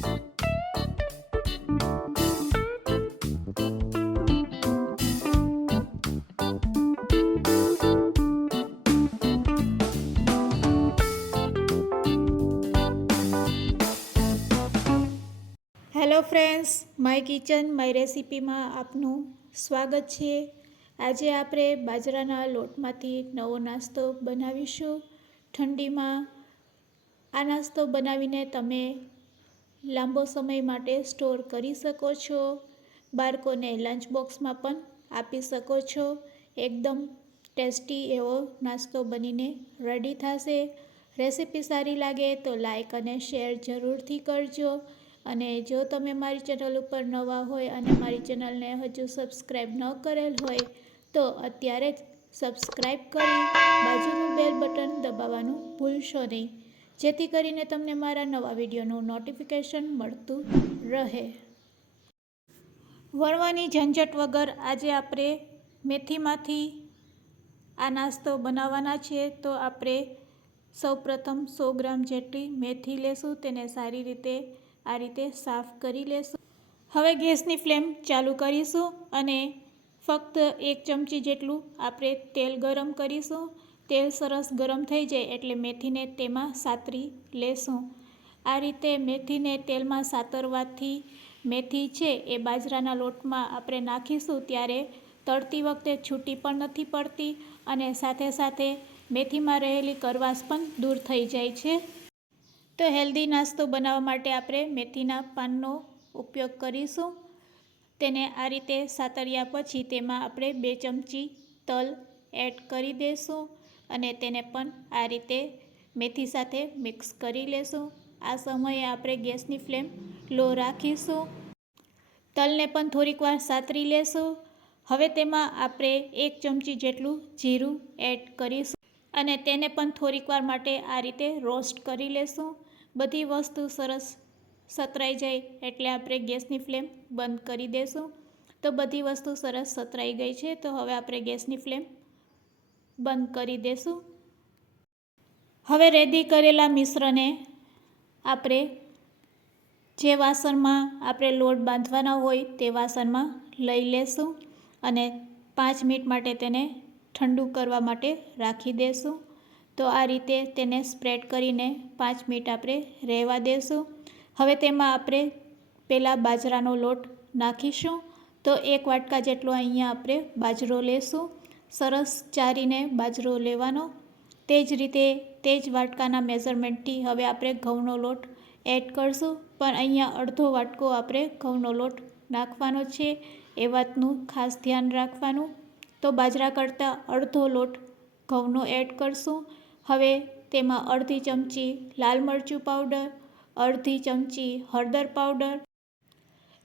Hello friends, my kitchen my રેસિપીમાં આપનું સ્વાગત છે। આજે આપણે બાજરાના લોટમાંથી નવો નાસ્તો બનાવીશું। ઠંડીમાં આ નાસ્તો બનાવીને તમે લાંબો સમય માટે સ્ટોર કરી શકો છો। બાળકોને લંચ બોક્સમાં પણ આપી શકો છો। એકદમ ટેસ્ટી એવો નાસ્તો બનીને રેડી થશે। રેસિપી સારી લાગે તો લાઈક અને શેર જરૂરથી કરજો। અને જો તમે મારી ચેનલ ઉપર નવા હોય અને મારી ચેનલને હજુ સબસ્ક્રાઈબ ન કરેલ હોય તો અત્યારે જ સબસ્ક્રાઈબ કરી બાજુનું બેલ બટન દબાવવાનું ભૂલશો નહીં, જેથી કરીને તમને મારા નવા વિડીયોનું નોટિફિકેશન મળતું રહે। વણવાની ઝંઝટ વગર આજે આપણે મેથીમાંથી આ નાસ્તો બનાવવાના છે। તો આપણે સૌપ્રથમ 100 ગ્રામ જેટલી મેથી લેશું, તેને સારી રીતે આ રીતે સાફ કરી લેશું। હવે ગેસની ફ્લેમ ચાલુ કરીશું અને ફક્ત 1 ચમચી જેટલું આપણે તેલ ગરમ કરીશું। તેલ સરસ ગરમ થઈ જાય એટલે મેથીને તેમાં સાતરી લેશું। આ રીતે મેથીને તેલમાં સાતરવાથી મેથી છે એ બાજરાના લોટમાં આપણે નાખીશું ત્યારે તળતી વખતે છૂટી પણ નથી પડતી અને સાથે સાથે મેથીમાં રહેલી કડવાશ પણ દૂર થઈ જાય છે। તો હેલ્ધી નાસ્તો બનાવવા માટે આપણે મેથીના પાનનો ઉપયોગ કરીશું। તેને આ રીતે સાતર્યા પછી તેમાં આપણે 2 ચમચી તલ એડ કરી દઈશું અને તેને પણ આ રીતે મેથી સાથે મિક્સ કરી લેશું। આ સમયે આપણે ગેસની ફ્લેમ લો રાખીશું। તલને પણ થોડીક વાર સાતરી લેશું। હવે તેમાં આપણે 1 ચમચી જેટલું જીરું એડ કરીશું અને તેને પણ થોડીક વાર માટે આ રીતે રોસ્ટ કરી લેશું। બધી વસ્તુ સરસ સતરાઈ જાય એટલે આપણે ગેસની ફ્લેમ બંધ કરી દઈશું। તો બધી વસ્તુ સરસ સતરાઈ ગઈ છે, તો હવે આપણે ગેસની ફ્લેમ બંધ કરી દઈશું। હવે રેડી કરેલા મિશ્રણને આપણે જે વાસણમાં આપણે લોટ બાંધવાના હોય તે વાસણમાં લઈ લેશું અને 5 મિનિટ માટે તેને ઠંડુ કરવા માટે રાખી દઈશું। તો આ રીતે તેને સ્પ્રેડ કરીને 5 મિનિટ આપણે રહેવા દઈશું। હવે તેમાં આપણે પહેલાં બાજરાનો લોટ નાખીશું। તો 1 વાટકા જેટલો અહીંયા આપણે બાજરો લેશું। સરસ ચારીને બાજરો લેવાનો। તે જ રીતે તે જ વાટકાના મેઝરમેન્ટથી હવે આપણે ઘઉંનો લોટ એડ કરશું, પણ અહીંયા અડધો વાટકો આપણે ઘઉંનો લોટ નાખવાનો છે, એ વાતનું ખાસ ધ્યાન રાખવાનું। તો બાજરા કરતાં અડધો લોટ ઘઉંનો એડ કરશું। હવે તેમાં અડધી ચમચી લાલ મરચું પાવડર, અડધી ચમચી હળદર પાવડર,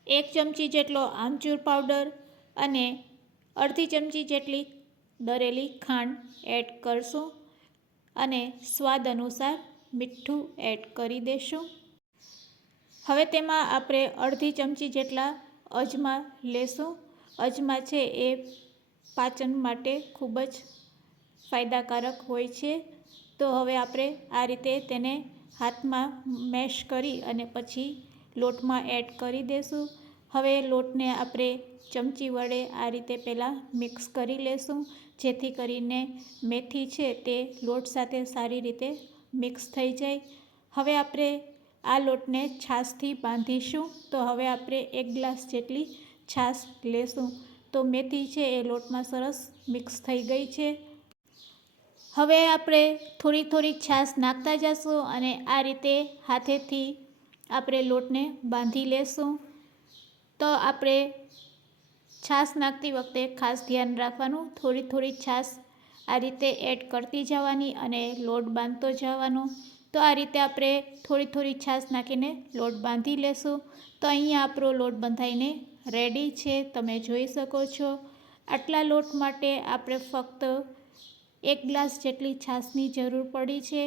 1 ચમચી જેટલો આમચૂર પાવડર અને અડધી ચમચી જેટલી દળેલી ખાંડ એડ કરશું અને સ્વાદ અનુસાર મીઠું એડ કરી દઈશું। હવે તેમાં આપણે અડધી ચમચી જેટલા અજમા લેશું। અજમા છે એ પાચન માટે ખૂબ જ ફાયદાકારક હોય છે। તો હવે આપણે આ રીતે તેને હાથમાં મેશ કરી અને પછી લોટમાં એડ કરી દઈશું। હવે લોટને આપણે ચમચી વડે આ રીતે પહેલાં મિક્સ કરી લેશું, જેથી કરીને મેથી છે તે લોટ સાથે સારી રીતે મિક્સ થઈ જાય। હવે આપણે આ લોટને છાશથી બાંધીશું। તો હવે આપણે 1 ગ્લાસ જેટલી છાશ લેશું। તો મેથી છે એ લોટમાં સરસ મિક્સ થઈ ગઈ છે। હવે આપણે થોડી થોડી છાશ નાખતા જશું અને આ રીતે હાથેથી આપણે લોટને બાંધી લેશું। તો આપણે છાશ નાખતી વખતે ખાસ ધ્યાન રાખવાનું, થોડી થોડી છાશ આ રીતે એડ કરતી જવાની અને લોટ બાંધતો જવાનો। તો આ રીતે આપણે થોડી થોડી છાશ નાખીને લોટ બાંધી લેશું। તો અહીંયા આપણો લોટ બંધાઈને રેડી છે, તમે જોઈ શકો છો। આટલા લોટ માટે આપણે ફક્ત 1 ગ્લાસ જેટલી છાશની જરૂર પડી છે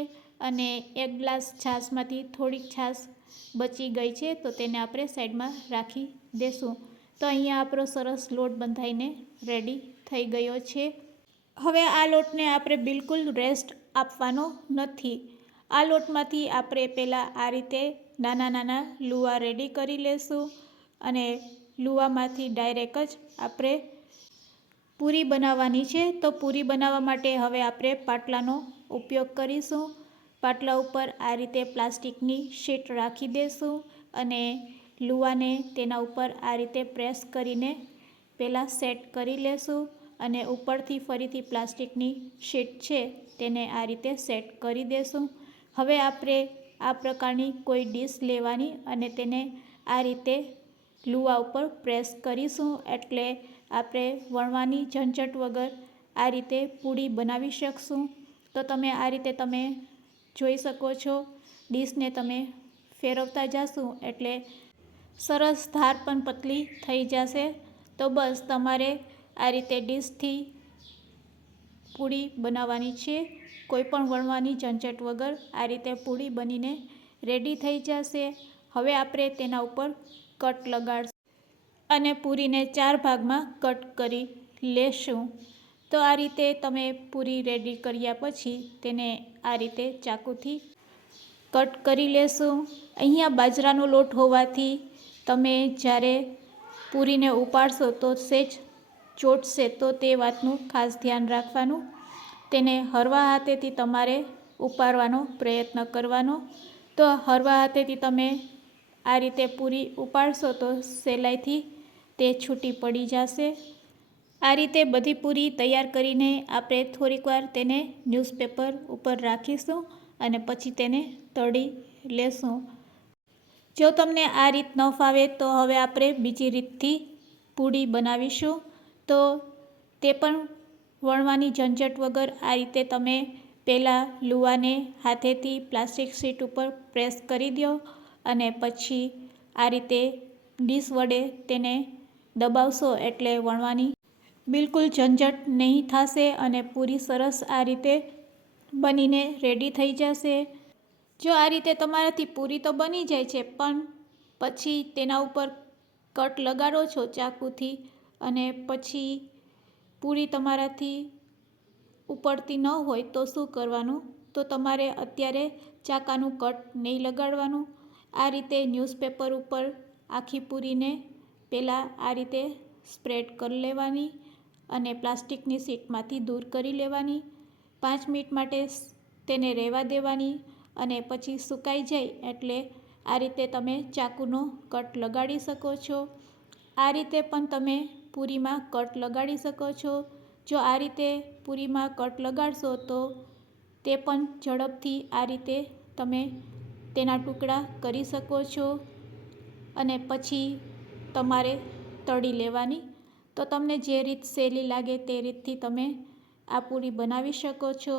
અને 1 ગ્લાસ છાશમાંથી થોડીક છાશ બચી ગઈ છે, તો તેને આપણે સાઈડમાં રાખી દેશું। તો અહીંયા આપણો સરસ લોટ બંધાઈને રેડી થઈ ગયો છે। હવે આ લોટને આપણે બિલકુલ રેસ્ટ આપવાનો નથી। આ લોટમાંથી આપણે પહેલાં આ રીતે નાના નાના લુવા રેડી કરી લેશું અને લુવામાંથી ડાયરેક્ટ જ આપણે પૂરી બનાવવાની છે. તો પૂરી બનાવવા માટે હવે આપણે પાટલાનો ઉપયોગ કરીશું. પાટલા ઉપર આ રીતે પ્લાસ્ટિકની શીટ રાખી દઈશું અને લુવાને તેના ઉપર આ રીતે પ્રેસ કરીને પહેલાં સેટ કરી લેશું અને ઉપરથી ફરીથી પ્લાસ્ટિકની શીટ છે તેને આ રીતે સેટ કરી દેશું. હવે આપણે આ પ્રકારની કોઈ ડીશ લેવાની અને તેને આ રીતે લુવા ઉપર પ્રેસ કરીશું એટલે આપણે વણવાની ઝંઝટ વગર આ રીતે પૂરી બનાવી શકશું. તો તમે આ રીતે તમે જોઈ શકો છો. ડીશને તમે ફેરવતા જશો એટલે સરસ ધાર પણ પતલી થઈ જશે. તો બસ તમારે આ રીતે ડીશથી પૂરી બનાવવાની છે. કોઈ પણ વણવાની ઝંઝટ વગર આ રીતે પૂરી બનીને રેડી થઈ જશે. હવે આપણે તેના ઉપર કટ લગાડશું અને પૂરીને 4 ભાગમાં કટ કરી લેશું. તો આ રીતે તમે પૂરી રેડી કર્યા પછી તેને આ રીતે ચાકુથી કટ કરી લેશું. અહીંયા બાજરાનો લોટ હોવાથી તમે જ્યારે પૂરીને ઉપાડશો તો સહેજ ચોટશે, તો તે વાતનું ખાસ ધ્યાન રાખવાનું. તેને હળવા હાથેથી તમારે ઉપાડવાનો પ્રયત્ન કરવાનો. તો હળવા હાથેથી તમે આ રીતે પૂરી ઉપાડશો તો સહેલાઈથી તે છૂટી પડી જશે. આ રીતે બધી પૂરી તૈયાર કરીને આપણે થોડીક વાર તેને ન્યૂઝપેપર ઉપર રાખીશું અને પછી તેને તળી લેશું. જો તમને આ રીત ન ફાવે તો હવે આપણે બીજી રીતથી પૂરી બનાવીશું. તો તે પણ વણવાની ઝંઝટ વગર આ રીતે તમે પહેલાં લુવાને હાથેથી પ્લાસ્ટિક શીટ ઉપર પ્રેસ કરી દો અને પછી આ રીતે ડીશ વડે તેને દબાવશો એટલે વણવાની બિલકુલ ઝંઝટ નહીં થશે અને પૂરી સરસ આ રીતે બનીને રેડી થઈ જશે. જો આ રીતે તમારાથી પૂરી તો બની જાય છે પણ પછી તેના ઉપર કટ લગાડો છો ચાકુથી અને પછી પૂરી તમારાથી ઉપડતી ન હોય તો શું કરવાનું? તો તમારે અત્યારે ચાકાનું કટ નહીં લગાડવાનું. આ રીતે ન્યૂઝપેપર ઉપર આખી પૂરીને પહેલાં આ રીતે સ્પ્રેડ કરી લેવાની અને પ્લાસ્ટિકની શીટમાંથી દૂર કરી લેવાની. 5 મિનિટ માટે તેને રહેવા દેવાની અને પછી સુકાઈ જાય એટલે આ રીતે તમે ચાકુનો કટ લગાડી શકો છો. આ રીતે પણ તમે પૂરીમાં કટ લગાડી શકો છો. જો આ રીતે પૂરીમાં કટ લગાડશો તો તે પણ ઝડપથી આ રીતે તમે તેના ટુકડા કરી શકો છો અને પછી તમારે તળી લેવાની. તો તમને જે રીત સહેલી લાગે તે રીતથી તમે આ પૂરી બનાવી શકો છો.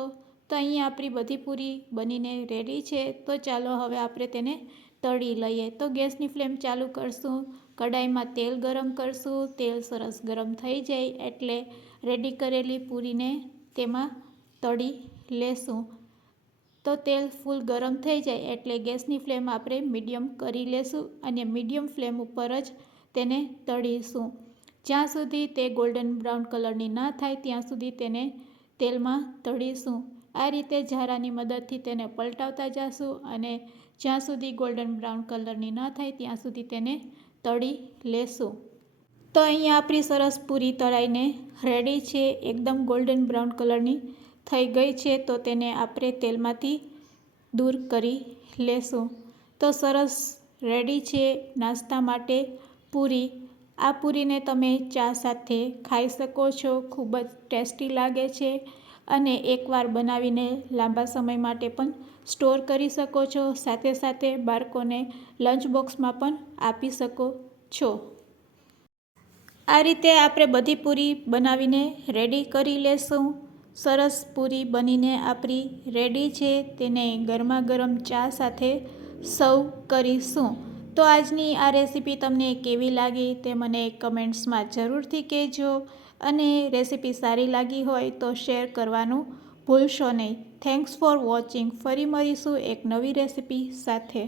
તો અહીંયા આપણી બધી પૂરી બનીને રેડી છે. તો ચાલો હવે આપણે તેને તળી લઈએ. તો ગેસની ફ્લેમ ચાલુ કરશું, કડાઈમાં તેલ ગરમ કરશું. તેલ સરસ ગરમ થઈ જાય એટલે રેડી કરેલી પૂરીને તેમાં તળી લેશું. તો તેલ ફૂલ ગરમ થઈ જાય એટલે ગેસની ફ્લેમ આપણે મીડિયમ કરી લેશું અને મીડિયમ ફ્લેમ ઉપર જ તેને તળીશું. જ્યાં સુધી તે ગોલ્ડન બ્રાઉન કલરની ના થાય ત્યાં સુધી તેને તેલમાં તળીશું. આ રીતે ઝારાની મદદથી તેને પલટાવતા જશું અને જ્યાં સુધી ગોલ્ડન બ્રાઉન કલરની ના થાય ત્યાં સુધી તેને તળી લેશું. તો અહીંયા આપણી સરસ પૂરી તળાઈને રેડી છે. એકદમ ગોલ્ડન બ્રાઉન કલરની થઈ ગઈ છે. તો તેને આપણે તેલમાંથી દૂર કરી લેશું. તો સરસ રેડી છે નાસ્તા માટે પૂરી. આ પૂરીને તમે ચા સાથે ખાઈ શકો છો. ખૂબ જ ટેસ્ટી લાગે છે અને એકવાર બનાવીને લાંબા સમય માટે પણ સ્ટોર કરી શકો છો. સાથે સાથે બાળકોને લંચ બોક્સમાં પણ આપી શકો છો. આ રીતે આપણે બધી પૂરી બનાવીને રેડી કરી લેશું. સરસ પૂરી બનીને આપણી રેડી છે. તેને ગરમા ગરમ ચા સાથે સર્વ કરીશું. તો આજની આ રેસીપી તમને કેવી લાગી તે મને કમેન્ટ્સમાં જરૂરથી કહેજો અને રેસીપી સારી લાગી હોય તો શેર કરવાનું ભૂલશો નહીં. Thanks for watching. ફરી મળીશું એક નવી રેસીપી સાથે.